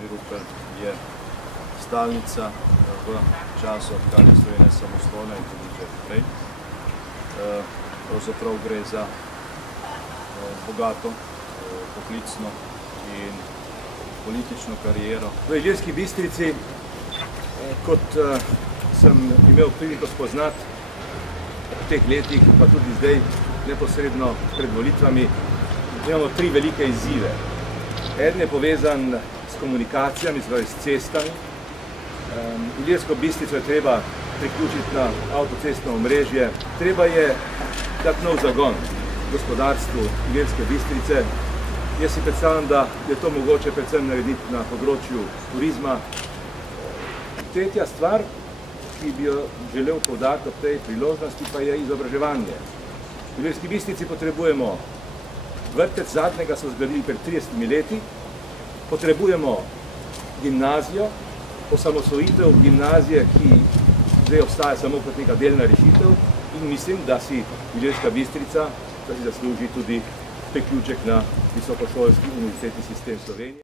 Rupel je stalnica v času, odkar je Slovenija samostojna in tudi že prej. Pravzaprav gre za bogato, poklicno in politično kariero. V Ilirski Bistrici, kot sem imel priliko spoznati v teh letih, pa tudi zdaj neposredno pred volitvami, imamo tri velike izzive. Eden je povezan s komunikacijami, s cestami. Ilirsko Bistrico je treba priključiti na avtocestno omrežje. Treba je dati nov zagon gospodarstvu Ilirske Bistrice. Jaz si predstavljam, da je to mogoče predvsem narediti na področju turizma. Tretja stvar, ki bi jo želel poudariti ob tej priložnosti, pa je izobraževanje. V Ilirski Bistrici potrebujemo vrtec, zadnjega so zgradili pred 30 leti, potrebujemo gimnazijo, osamosvojitev gimnazije, ki zdaj obstaja samo kot neka delna rešitev, in mislim, da si Ilirska Bistrica zasluži tudi priključek na visokošolski univerzitetni sistem Slovenije.